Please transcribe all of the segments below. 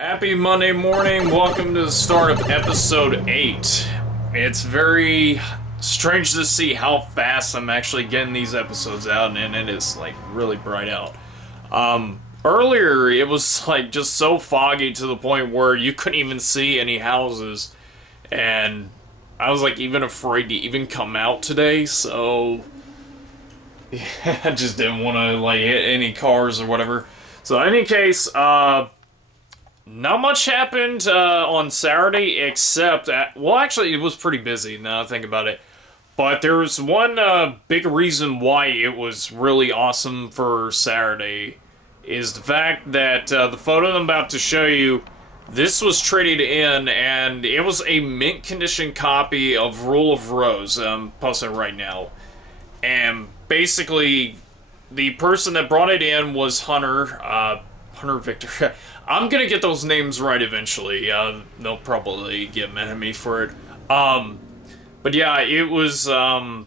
Happy Monday morning, welcome to the start of episode 8. It's very strange to see how fast I'm actually getting these episodes out, and it is like really bright out. Earlier it was like just so foggy to the point where you couldn't even see any houses, and I was like even afraid to even come out today, so yeah, I just didn't want to like hit any cars or whatever. So in any case, not much happened on Saturday, except well, actually, it was pretty busy. Now I think about it, but there was one big reason why it was really awesome for Saturday, is the fact that the photo I'm about to show you, this was traded in, and it was a mint condition copy of Rule of Rose. I'm posting it right now, and basically, the person that brought it in was Hunter Victor. I'm gonna get those names right eventually. They'll probably get mad at me for it. But yeah, it was him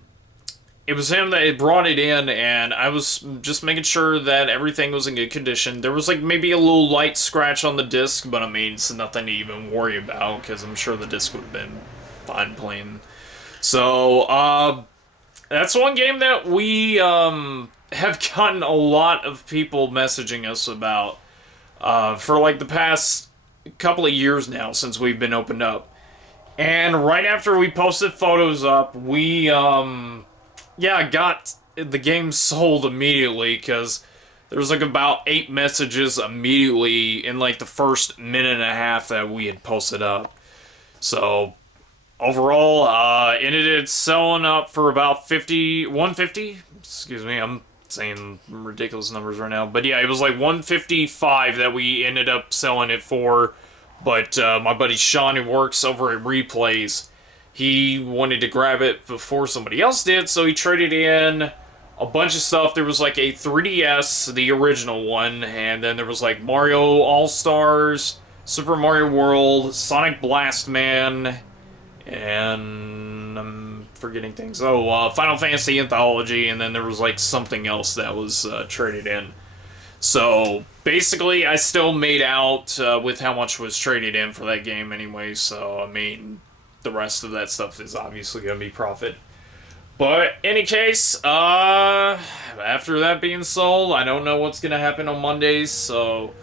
that brought it in, and I was just making sure that everything was in good condition. There was like maybe a little light scratch on the disc, but I mean, it's nothing to even worry about because I'm sure the disc would have been fine playing. So, that's one game that we have gotten a lot of people messaging us about for like the past couple of years now since we've been opened up. And right after we posted photos up, we got the game sold immediately because there was like about 8 messages immediately in like the first minute and a half that we had posted up. So overall, ended selling up for about 150. Excuse me, I'm saying ridiculous numbers right now. But yeah, it was like 155 that we ended up selling it for. But my buddy Sean, who works over at Replays, he wanted to grab it before somebody else did, so he traded in a bunch of stuff. There was like a 3DS, the original one, and then there was like Mario All-Stars, Super Mario World, Sonic Blast Man, and I'm forgetting things. Final Fantasy Anthology, and then there was like something else that was traded in. So basically, I still made out with how much was traded in for that game anyway. So I mean, the rest of that stuff is obviously going to be profit. But any case, after that being sold, I don't know what's going to happen on Mondays. So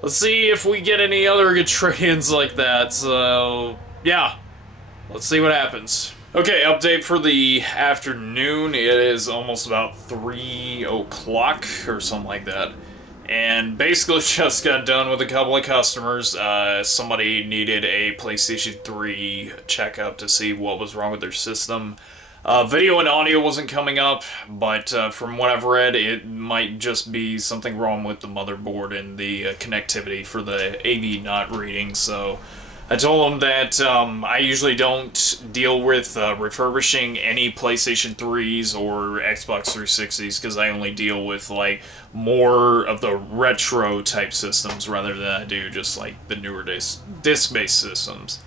let's see if we get any other good trade-ins like that. So yeah. Let's see what happens. Okay, update for the afternoon. It is almost about 3 o'clock or something like that. And basically just got done with a couple of customers. Somebody needed a PlayStation 3 checkup to see what was wrong with their system. Video and audio wasn't coming up, but from what I've read, it might just be something wrong with the motherboard and the connectivity for the AV not reading, so I told him that I usually don't deal with refurbishing any PlayStation 3s or Xbox 360s because I only deal with like more of the retro type systems rather than I do just like the newer disc-based systems.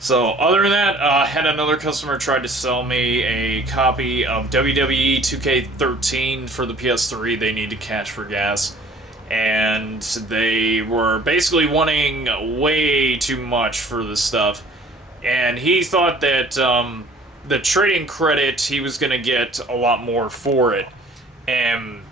So other than that, I had another customer try to sell me a copy of WWE 2K13 for the PS3. They needed cash for gas. And they were basically wanting way too much for this stuff. And he thought that the trading credit, he was going to get a lot more for it. And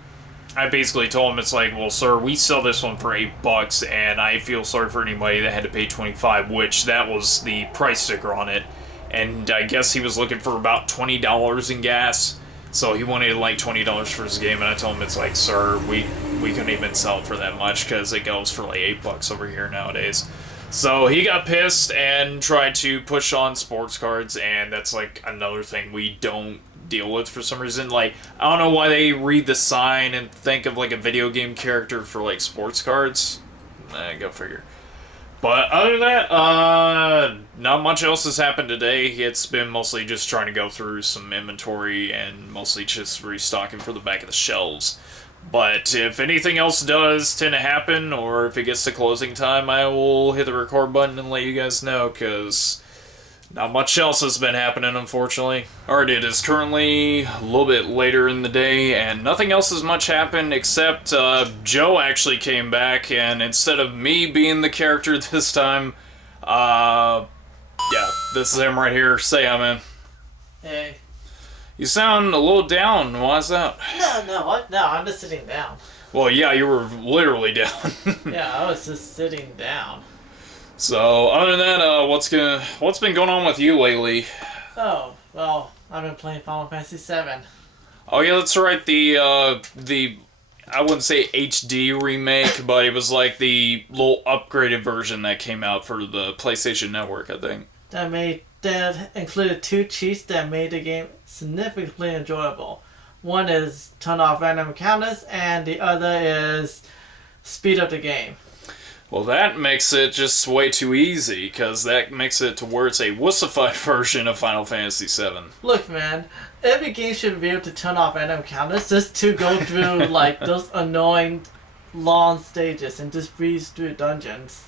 I basically told him, it's like, well, sir, we sell this one for $8, and I feel sorry for anybody that had to pay $25, which that was the price sticker on it. And I guess he was looking for about $20 in gas. So he wanted like $20 for his game, and I told him, it's like, sir, we couldn't even sell it for that much because it goes for like $8 over here nowadays. So he got pissed and tried to push on sports cards, and that's like another thing we don't deal with for some reason. Like, I don't know why they read the sign and think of like a video game character for like sports cards. Go figure. But other than that, not much else has happened today. It's been mostly just trying to go through some inventory and mostly just restocking for the back of the shelves. But if anything else does tend to happen, or if it gets to closing time, I will hit the record button and let you guys know, because Not much else has been happening, unfortunately. Alright, it is currently a little bit later in the day, and nothing else has much happened except Joe actually came back, and instead of me being the character this time, yeah, this is him right here. Say hi, man. Hey. You sound a little down. Why is that? No, I'm just sitting down. Well, yeah, you were literally down. Yeah, I was just sitting down. So, other than that, what's been going on with you lately? Oh, well, I've been playing Final Fantasy VII. Oh yeah, that's right. The I wouldn't say HD remake, but it was like the little upgraded version that came out for the PlayStation Network, I think. That included two cheats that made the game significantly enjoyable. One is turn off random encounters, and the other is speed up the game. Well, that makes it just way too easy, because that makes it to where it's a wussified version of Final Fantasy VII. Look, man, every game should be able to turn off random encounters just to go through, like, those annoying long stages and just breeze through dungeons.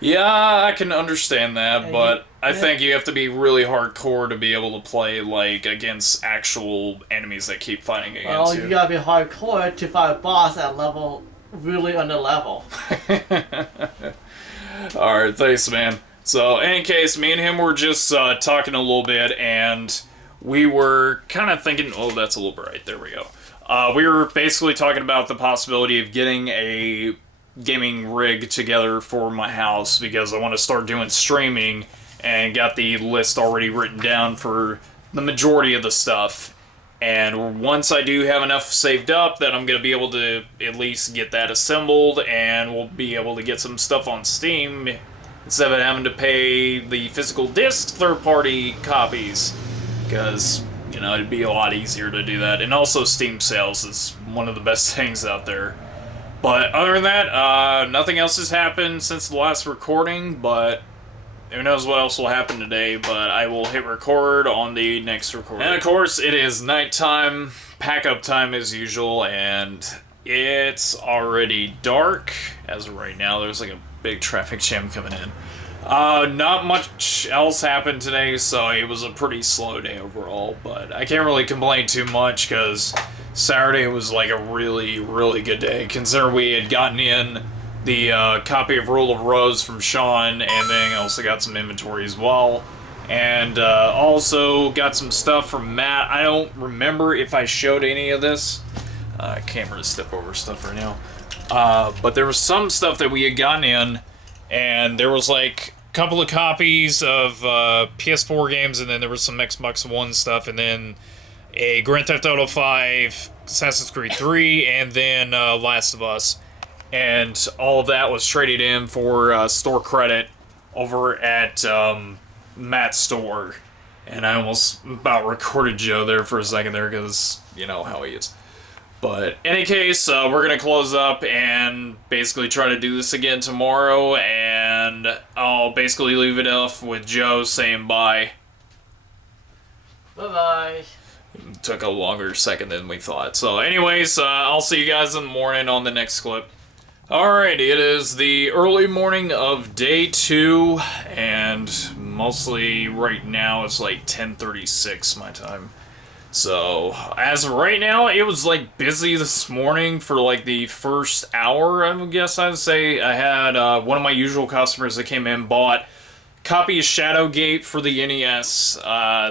Yeah, I can understand that, but I think you have to be really hardcore to be able to play, like, against actual enemies that keep fighting against you. Well, you gotta be hardcore to fight a boss at level really under level. Alright, thanks, man. So, in any case, me and him were just talking a little bit, and we were kind of thinking... Oh, that's a little bright. There we go. We were basically talking about the possibility of getting a gaming rig together for my house, because I want to start doing streaming, and got the list already written down for the majority of the stuff. And once I do have enough saved up, then I'm going to be able to at least get that assembled, and we'll be able to get some stuff on Steam instead of having to pay the physical disc third-party copies. Because, you know, it'd be a lot easier to do that. And also Steam sales is one of the best things out there. But other than that, nothing else has happened since the last recording, but who knows what else will happen today, but I will hit record on the next recording. And of course, it is nighttime, pack-up time as usual, and it's already dark. As of right now, there's like a big traffic jam coming in. Not much else happened today, so it was a pretty slow day overall, but I can't really complain too much, because Saturday was like a really, really good day, considering we had gotten in the copy of Rule of Rose from Sean, and then I also got some inventory as well. And also got some stuff from Matt. I don't remember if I showed any of this. I can't really step over stuff right now. But there was some stuff that we had gotten in, and there was like a couple of copies of PS4 games, and then there was some Xbox One stuff, and then a Grand Theft Auto 5, Assassin's Creed 3, and then Last of Us. And all of that was traded in for store credit over at Matt's store. And I almost about recorded Joe there for a second there, because you know how he is. But in any case, we're going to close up and basically try to do this again tomorrow. And I'll basically leave it off with Joe saying bye. Bye-bye. It took a longer second than we thought. So anyways, I'll see you guys in the morning on the next clip. Alright, it is the early morning of day 2, and mostly right now it's like 10:36 my time. So, as of right now, it was like busy this morning for like the first hour, I guess I'd say. I had one of my usual customers that came in, bought a copy of Shadowgate for the NES.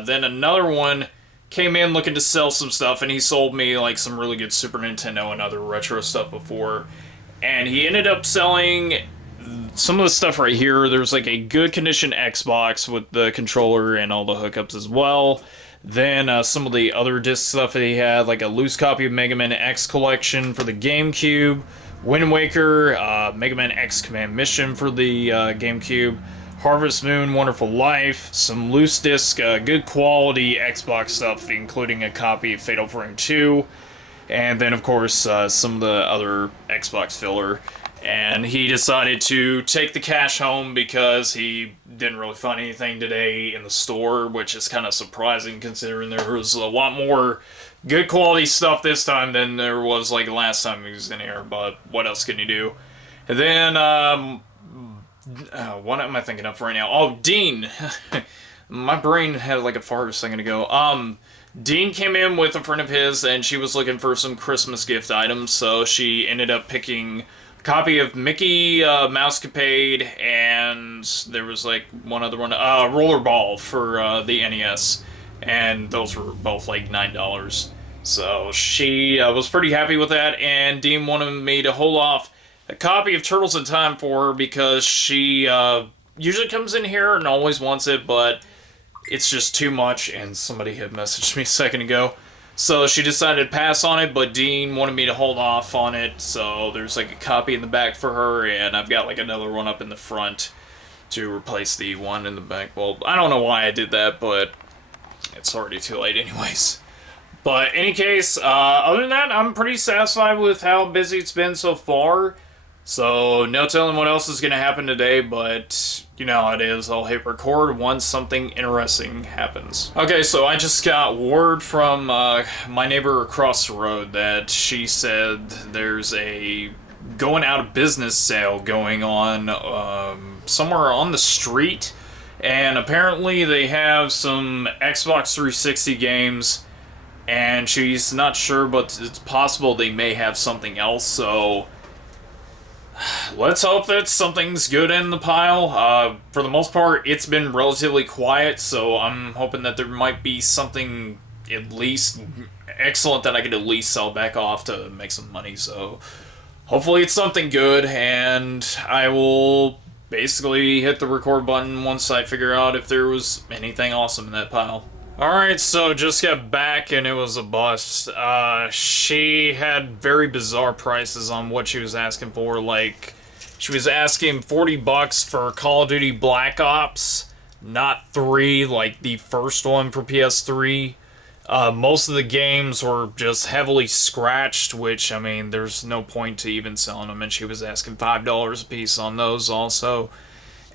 Then another one came in looking to sell some stuff, and he sold me like some really good Super Nintendo and other retro stuff before. And he ended up selling some of the stuff right here. There's like a good condition Xbox with the controller and all the hookups as well. Then some of the other disc stuff that he had, like a loose copy of Mega Man X Collection for the GameCube, Wind Waker, Mega Man X Command Mission for the GameCube, Harvest Moon, Wonderful Life, some loose disc, good quality Xbox stuff, including a copy of Fatal Frame 2, and then, of course, some of the other Xbox filler. And he decided to take the cash home because he didn't really find anything today in the store, which is kind of surprising considering there was a lot more good quality stuff this time than there was like last time he was in here, but what else can you do? And then, what am I thinking of right now? Oh, Dean. My brain had like a fart a second ago. Dean came in with a friend of his, and she was looking for some Christmas gift items, so she ended up picking a copy of Mickey Mousecapade, and there was like one other one, Rollerball for the NES, and those were both like $9. So she was pretty happy with that, and Dean wanted me to hold off a copy of Turtles in Time for her because she usually comes in here and always wants it, but it's just too much, and somebody had messaged me a second ago. So she decided to pass on it, but Dean wanted me to hold off on it, so there's like a copy in the back for her, and I've got like another one up in the front to replace the one in the back. Well, I don't know why I did that, but it's already too late anyways. But any case, other than that, I'm pretty satisfied with how busy it's been so far. So, no telling what else is going to happen today, but you know how it is. I'll hit record once something interesting happens. Okay, so I just got word from my neighbor across the road that she said there's a going out of business sale going on somewhere on the street. And apparently they have some Xbox 360 games, and she's not sure, but it's possible they may have something else, so let's hope that something's good in the pile. For the most part, it's been relatively quiet, so I'm hoping that there might be something at least excellent that I could at least sell back off to make some money. So hopefully it's something good, and I will basically hit the record button once I figure out if there was anything awesome in that pile. Alright, so just got back and it was a bust. She had very bizarre prices on what she was asking for. Like, she was asking $40 for Call of Duty Black Ops, not 3, like the first one for PS3. Most of the games were just heavily scratched, which, I mean, there's no point to even selling them, and she was asking $5 a piece on those also.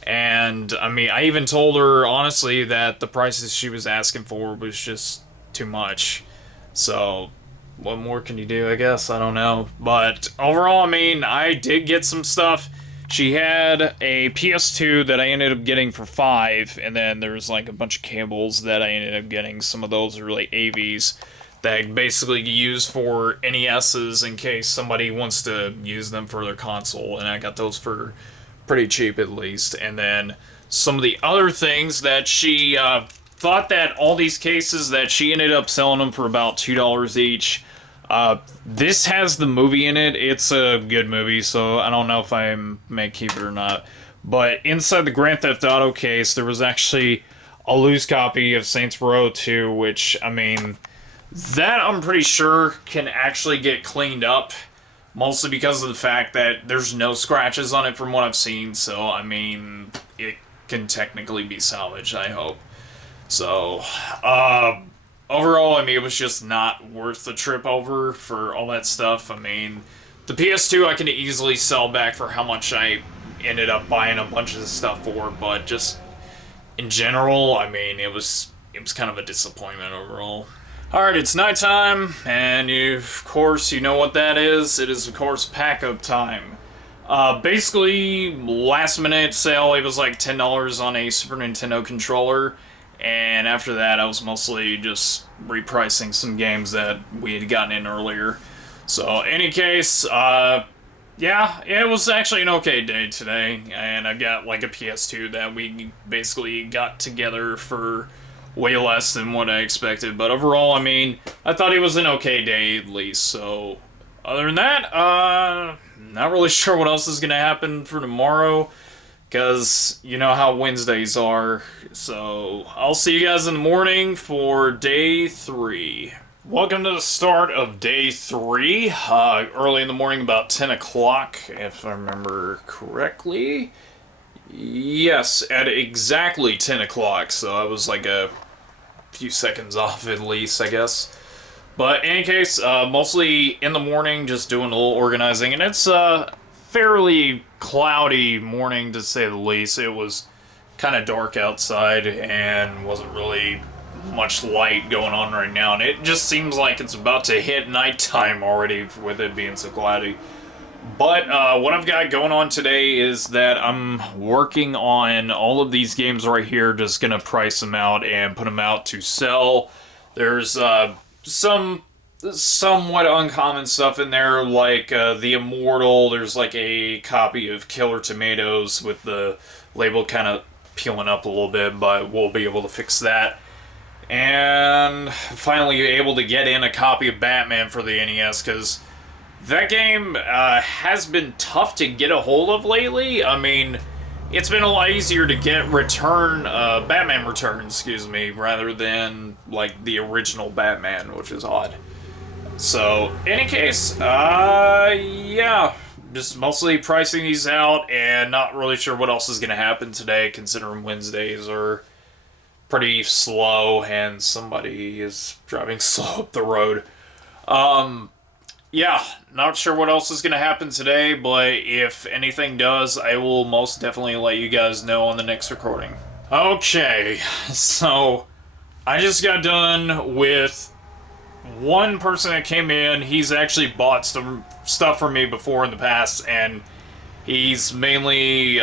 And, I mean, I even told her, honestly, that the prices she was asking for was just too much. So, what more can you do, I guess? I don't know. But, overall, I mean, I did get some stuff. She had a PS2 that I ended up getting for $5, and then there's, like, a bunch of cables that I ended up getting. Some of those are really AVs that basically use for NESs in case somebody wants to use them for their console, and I got those for pretty cheap at least. And then some of the other things that she thought that all these cases that she ended up selling them for about $2 each. This has the movie in it. It's a good movie, so I don't know if I may keep it or not. But inside the Grand Theft Auto case, there was actually a loose copy of Saints Row 2, which, I mean, that I'm pretty sure can actually get cleaned up. Mostly because of the fact that there's no scratches on it from what I've seen, so, I mean, it can technically be salvaged, I hope. So, overall, I mean, it was just not worth the trip over for all that stuff. I mean, the PS2 I can easily sell back for how much I ended up buying a bunch of the stuff for, but just in general, I mean, it was kind of a disappointment overall. Alright, it's nighttime, and of course, you know what that is. It is, of course, pack-up time. Basically, last-minute sale, it was like $10 on a Super Nintendo controller, and after that, I was mostly just repricing some games that we had gotten in earlier. So, any case, yeah, it was actually an okay day today, and I got like a PS2 that we basically got together for way less than what I expected, but overall, I mean, I thought it was an okay day at least. So other than that, not really sure what else is gonna happen for tomorrow, because you know how Wednesdays are. So I'll see you guys in the morning for day 3. Welcome to the start of day 3. Early in the morning, about 10 o'clock, if I remember correctly. Yes, at exactly 10 o'clock, so I was like a few seconds off at least, I guess. But in any case, mostly in the morning, just doing a little organizing, and it's a fairly cloudy morning to say the least. It was kind of dark outside and wasn't really much light going on right now, and it just seems like it's about to hit nighttime already with it being so cloudy. But what I've got going on today is that I'm working on all of these games right here, just gonna price them out and put them out to sell. There's some somewhat uncommon stuff in there, like the Immortal. There's like a copy of Killer Tomatoes with the label kind of peeling up a little bit, but we'll be able to fix that. And finally able to get in a copy of Batman for the NES, because that game has been tough to get a hold of lately. I mean, it's been a lot easier to get Batman Return, excuse me, rather than like the original Batman, which is odd. So, any case, yeah, just mostly pricing these out and not really sure what else is going to happen today, considering Wednesdays are pretty slow and somebody is driving slow up the road. Yeah, not sure what else is going to happen today, but if anything does, I will most definitely let you guys know on the next recording. Okay, so I just got done with one person that came in. He's actually bought some stuff from me before in the past, and he's mainly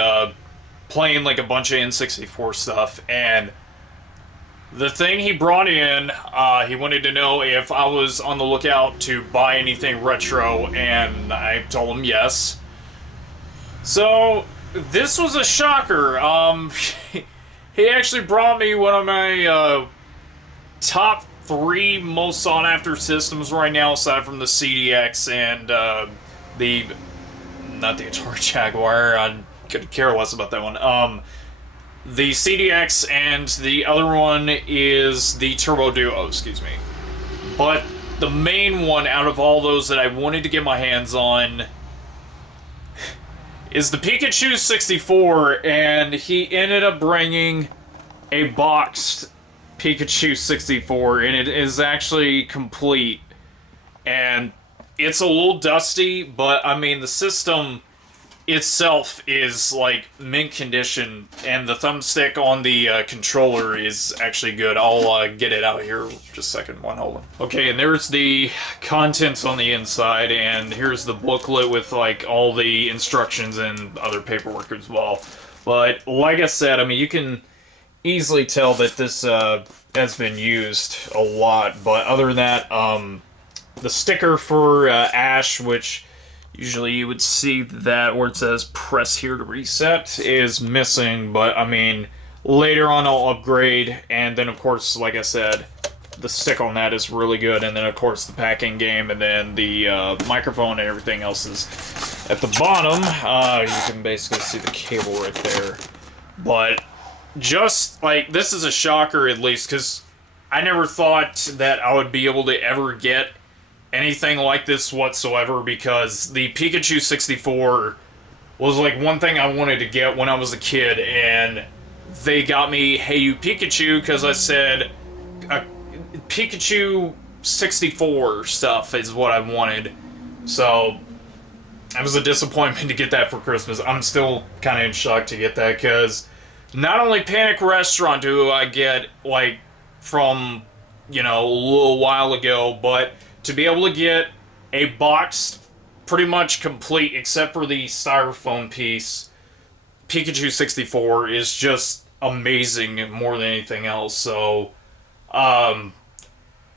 playing like a bunch of N64 stuff, and the thing he brought in, he wanted to know if I was on the lookout to buy anything retro, and I told him yes. So, this was a shocker. He actually brought me one of my top 3 most sought after systems right now, aside from the CDX and not the Atari Jaguar. I could care less about that one. The CDX, and the other one is the Turbo Duo, excuse me. But the main one out of all those that I wanted to get my hands on is the Pikachu 64, and he ended up bringing a boxed Pikachu 64, and it is actually complete. And it's a little dusty, but I mean, the system itself is like mint condition, and the thumbstick on the controller is actually good. I'll get it out here just a second. One, hold on. Okay, and there's the contents on the inside, and here's the booklet with like all the instructions and other paperwork as well. But like I said, I mean, you can easily tell that this has been used a lot. But other than that, the sticker for Ash, which usually you would see that where it says press here to reset, is missing, but I mean, later on I'll upgrade, and then of course, like I said, the stick on that is really good, and then of course the packing game, and then the microphone and everything else is at the bottom. You can basically see the cable right there. But just like, this is a shocker, at least, because I never thought that I would be able to ever get anything like this whatsoever, because the Pikachu 64 was like one thing I wanted to get when I was a kid, and they got me Hey You Pikachu because I said Pikachu 64 stuff is what I wanted. So it was a disappointment to get that for Christmas. I'm still kind of in shock to get that, because not only Panic Restaurant do I get like from, you know, a little while ago, but to be able to get a boxed, pretty much complete, except for the styrofoam piece, Pikachu 64 is just amazing more than anything else. So, I'm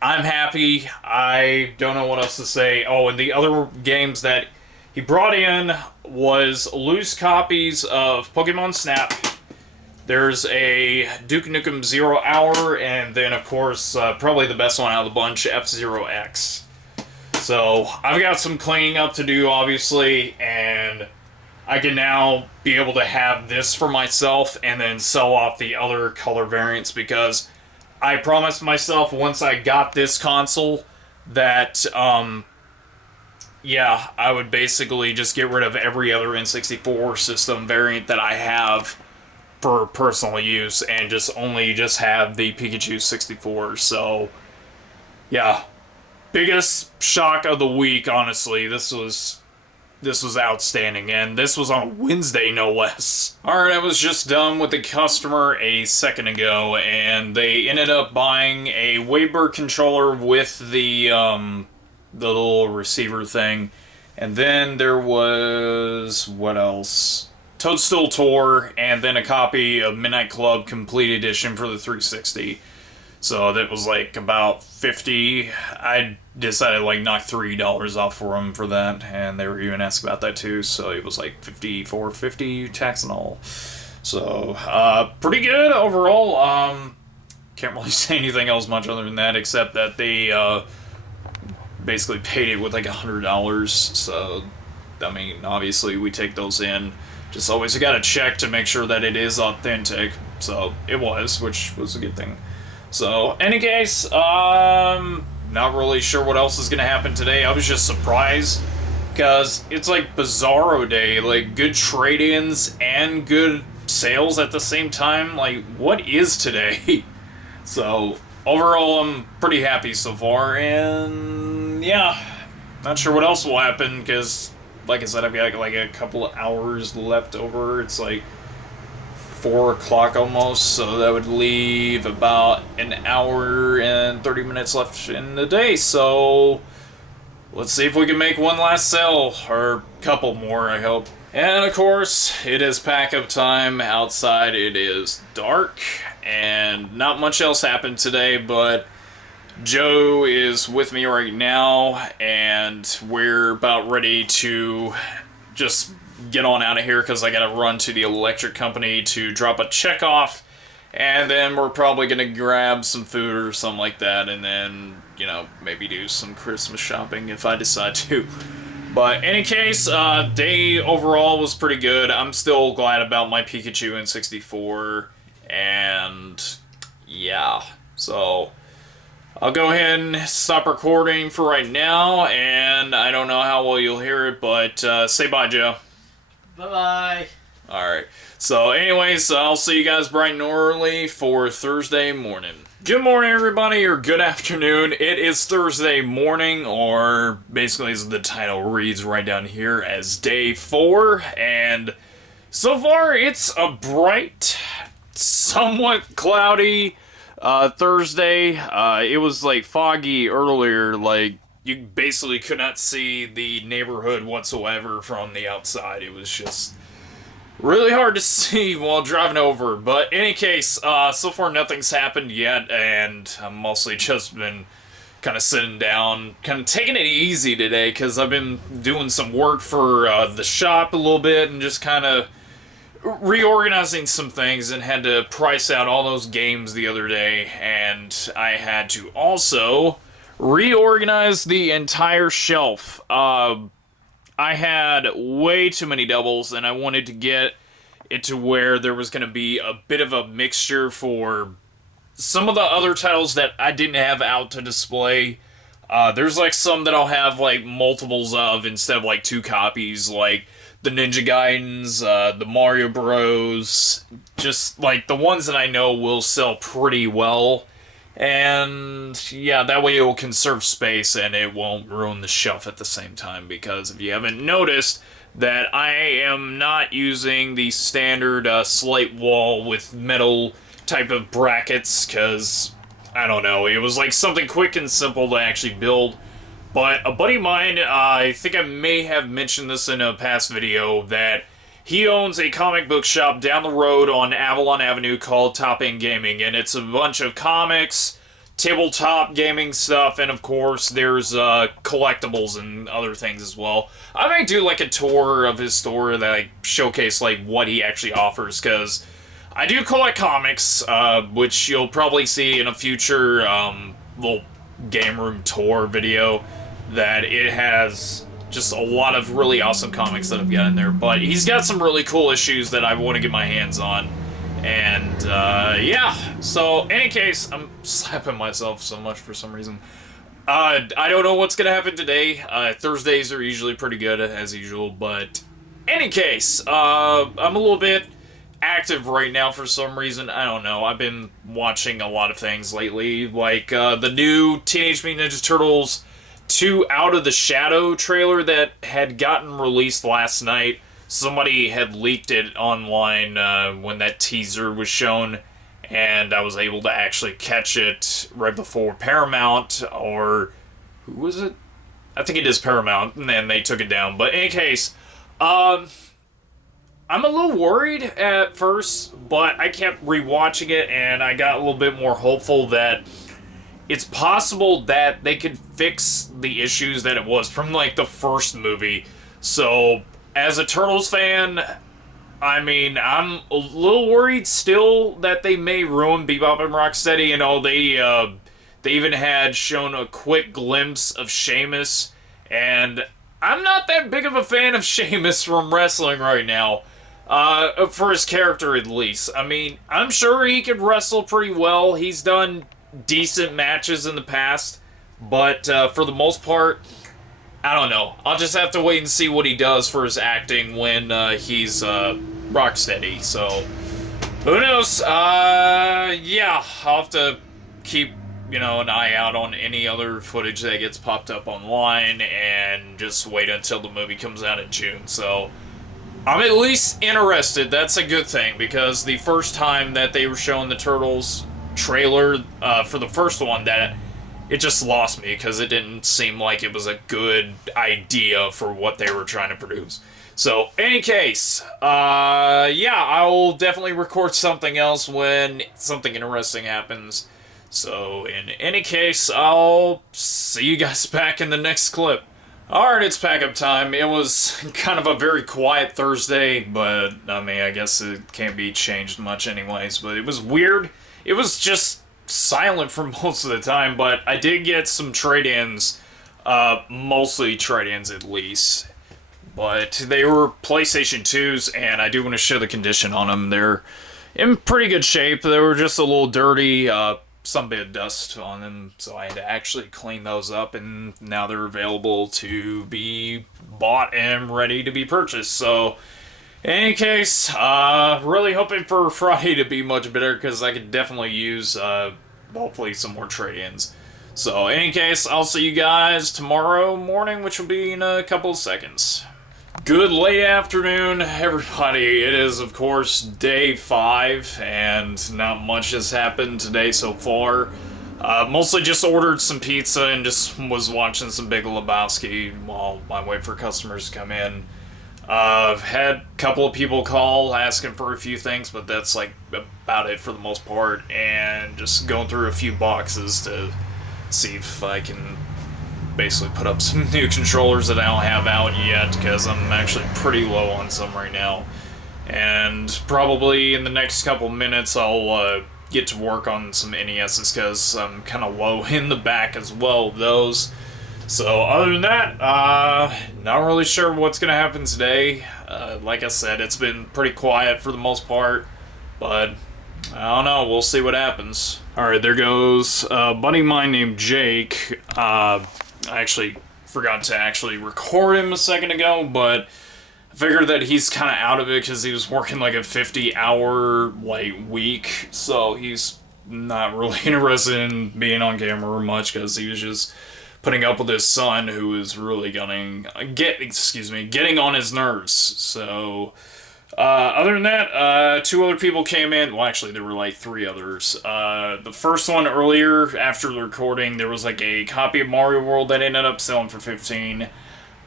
happy. I don't know what else to say. Oh, and the other games that he brought in was loose copies of Pokemon Snap. There's a Duke Nukem 0 Hour, and then, of course, probably the best one out of the bunch, F-Zero X. So, I've got some cleaning up to do, obviously, and I can now be able to have this for myself and then sell off the other color variants, because I promised myself once I got this console that, yeah, I would basically just get rid of every other N64 system variant that I have for personal use, and just have the Pikachu 64. So, yeah, biggest shock of the week, honestly. This was outstanding, and this was on Wednesday, no less. Alright, I was just done with the customer a second ago, and they ended up buying a Weber controller with the little receiver thing, And then there was, what else? Toadstool Tour, and then a copy of Midnight Club Complete Edition for the 360. So that was like about 50. I decided to like knock $3 off for them for that, and they were even asking about that too. So it was like 54.50 tax and all. So pretty good overall. Can't really say anything else much other than that, except that they basically paid it with like $100. So I mean, obviously we take those in. Just always got to check to make sure that it is authentic. So it was, which was a good thing. So, any case, not really sure what else is going to happen today. I was just surprised because it's like Bizarro Day, like good trade-ins and good sales at the same time. Like, what is today? So, overall, I'm pretty happy so far, and yeah, not sure what else will happen because, like I said, I've got like a couple of hours left over. It's like 4 o'clock almost, so that would leave about an hour and 30 minutes left in the day. So let's see if we can make one last sale, or a couple more, I hope. And of course, it is pack up time. Outside it is dark, and not much else happened today, but Joe is with me right now, and we're about ready to just get on out of here because I gotta run to the electric company to drop a check off, and then we're probably gonna grab some food or something like that, and then, you know, maybe do some Christmas shopping if I decide to. But any case, day overall was pretty good. I'm still glad about my Pikachu in 64, and yeah, so I'll go ahead and stop recording for right now, and I don't know how well you'll hear it, but say bye, Joe. Bye-bye. Alright, so anyways, I'll see you guys bright and early for Thursday morning. Good morning, everybody, or good afternoon. It is Thursday morning, or basically as the title reads right down here, as day 4, and so far it's a bright, somewhat cloudy Thursday. It was like foggy earlier, like you basically could not see the neighborhood whatsoever from the outside. It was just really hard to see while driving over. But in any case, so far nothing's happened yet, and I've mostly just been kind of sitting down, kind of taking it easy today, because I've been doing some work for the shop a little bit, and just kind of reorganizing some things, and had to price out all those games the other day, and I had to also reorganize the entire shelf. I had way too many doubles, and I wanted to get it to where there was going to be a bit of a mixture for some of the other titles that I didn't have out to display. There's like some that I'll have like multiples of instead of like 2 copies, like the Ninja Gaidens, the Mario Bros, just like the ones that I know will sell pretty well. And yeah, that way it will conserve space and it won't ruin the shelf at the same time, because if you haven't noticed that I am not using the standard slate wall with metal type of brackets, because I don't know, it was like something quick and simple to actually build. But a buddy of mine, I think I may have mentioned this in a past video, that he owns a comic book shop down the road on Avalon Avenue called Top End Gaming, and it's a bunch of comics, tabletop gaming stuff, and of course there's collectibles and other things as well. I might do like a tour of his store that I showcase like what he actually offers, because I do collect comics, which you'll probably see in a future little game room tour video, that it has just a lot of really awesome comics that I've got in there. But he's got some really cool issues that I want to get my hands on. And yeah, so any case, I'm slapping myself so much for some reason. I don't know what's going to happen today. Thursdays are usually pretty good as usual, but any case, I'm a little bit active right now for some reason. I don't know. I've been watching a lot of things lately, like the new Teenage Mutant Ninja Turtles 2 Out of the Shadow trailer that had gotten released last night. Somebody had leaked it online when that teaser was shown, and I was able to actually catch it right before Paramount, or who was it? I think it is Paramount, and they took it down. But in any case, I'm a little worried at first, but I kept rewatching it, and I got a little bit more hopeful that it's possible that they could fix the issues that it was from, like, the first movie. So, as a Turtles fan, I mean, I'm a little worried still that they may ruin Bebop and Rocksteady. You know, they even had shown a quick glimpse of Sheamus, and I'm not that big of a fan of Sheamus from wrestling right now. For his character, at least. I mean, I'm sure he could wrestle pretty well. He's done decent matches in the past, but for the most part, I don't know. I'll just have to wait and see what he does for his acting when he's Rocksteady. So, who knows? Yeah, I'll have to keep, an eye out on any other footage that gets popped up online and just wait until the movie comes out in June. So, I'm at least interested. That's a good thing, because the first time that they were showing the Turtles trailer for the first one, that it just lost me because it didn't seem like it was a good idea for what they were trying to produce. So, any case, yeah, I will definitely record something else when something interesting happens. So, in any case, I'll see you guys back in the next clip. Alright, it's pack-up time. It was kind of a very quiet Thursday, but, I mean, I guess it can't be changed much anyways, but it was weird. It was just silent for most of the time, but I did get some trade-ins, mostly trade-ins at least, but they were PlayStation 2s, and I do want to show the condition on them. They're in pretty good shape. They were just a little dirty, some bit of dust on them, so I had to actually clean those up, and now they're available to be bought and ready to be purchased. So, in any case, really hoping for Friday to be much better, because I could definitely use, hopefully, some more trade-ins. So, in any case, I'll see you guys tomorrow morning, which will be in a couple of seconds. Good late afternoon, everybody. It is, of course, day 5, and not much has happened today so far. Mostly just ordered some pizza and just was watching some Big Lebowski while I wait for customers to come in. I've had a couple of people call asking for a few things, but that's like about it for the most part, and just going through a few boxes to see if I can basically put up some new controllers that I don't have out yet, because I'm actually pretty low on some right now. And probably in the next couple minutes I'll get to work on some NESs, because I'm kind of low in the back as well of those. So other than that, not really sure what's going to happen today. Like I said, it's been pretty quiet for the most part, but I don't know, we'll see what happens. Alright, there goes a buddy of mine named Jake. I actually forgot to actually record him a second ago, but I figured that he's kind of out of it because he was working like a 50-hour week, so he's not really interested in being on camera much, because he was just putting up with his son, who is really getting on his nerves. So other than that, 2 other people came in. Well, actually, there were like 3 others. The first one earlier, after the recording, there was like a copy of Mario World that ended up selling for $15.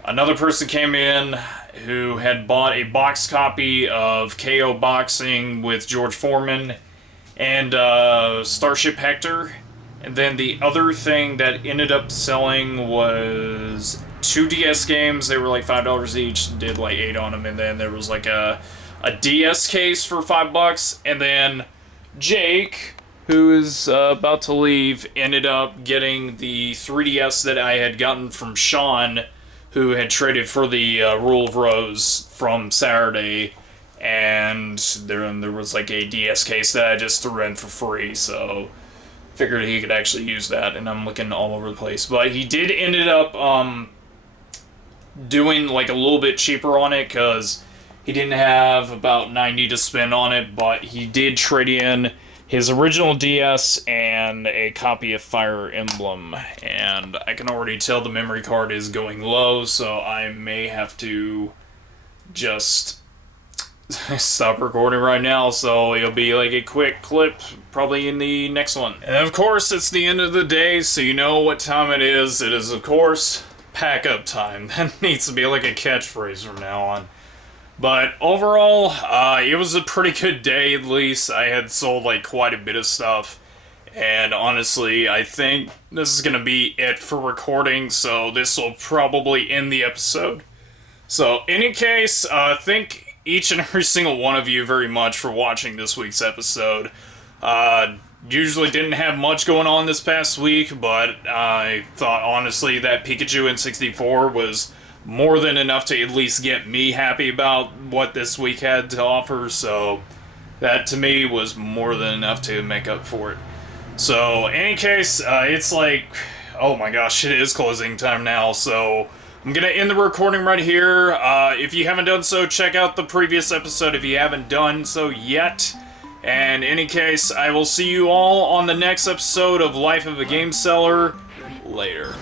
Another person came in who had bought a box copy of KO Boxing with George Foreman and Starship Hector. And then the other thing that ended up selling was 2 DS games. They were like $5 each, did like 8 on them. And then there was like a DS case for $5. And then Jake, who is about to leave, ended up getting the 3DS that I had gotten from Sean, who had traded for the Rule of Rose from Saturday. And there was like a DS case that I just threw in for free, so figured he could actually use that, and I'm looking all over the place. But he did ended up doing like a little bit cheaper on it, because he didn't have about $90 to spend on it, but he did trade in his original DS and a copy of Fire Emblem, and I can already tell the memory card is going low, so I may have to just stop recording right now, so it'll be like a quick clip probably in the next one. And of course, it's the end of the day, so you know what time it is. It is, of course, pack up time. That needs to be like a catchphrase from now on. But overall, it was a pretty good day at least. I had sold like quite a bit of stuff. And honestly, I think this is going to be it for recording, so this will probably end the episode. So, in any case, thank each and every single one of you very much for watching this week's episode. Usually didn't have much going on this past week, but I thought honestly that Pikachu N64 was more than enough to at least get me happy about what this week had to offer, so that to me was more than enough to make up for it. So, in any case, it's like, oh my gosh, it is closing time now, so I'm gonna end the recording right here. If you haven't done so, check out the previous episode if you haven't done so yet. And in any case, I will see you all on the next episode of Life of a Game Seller. Later.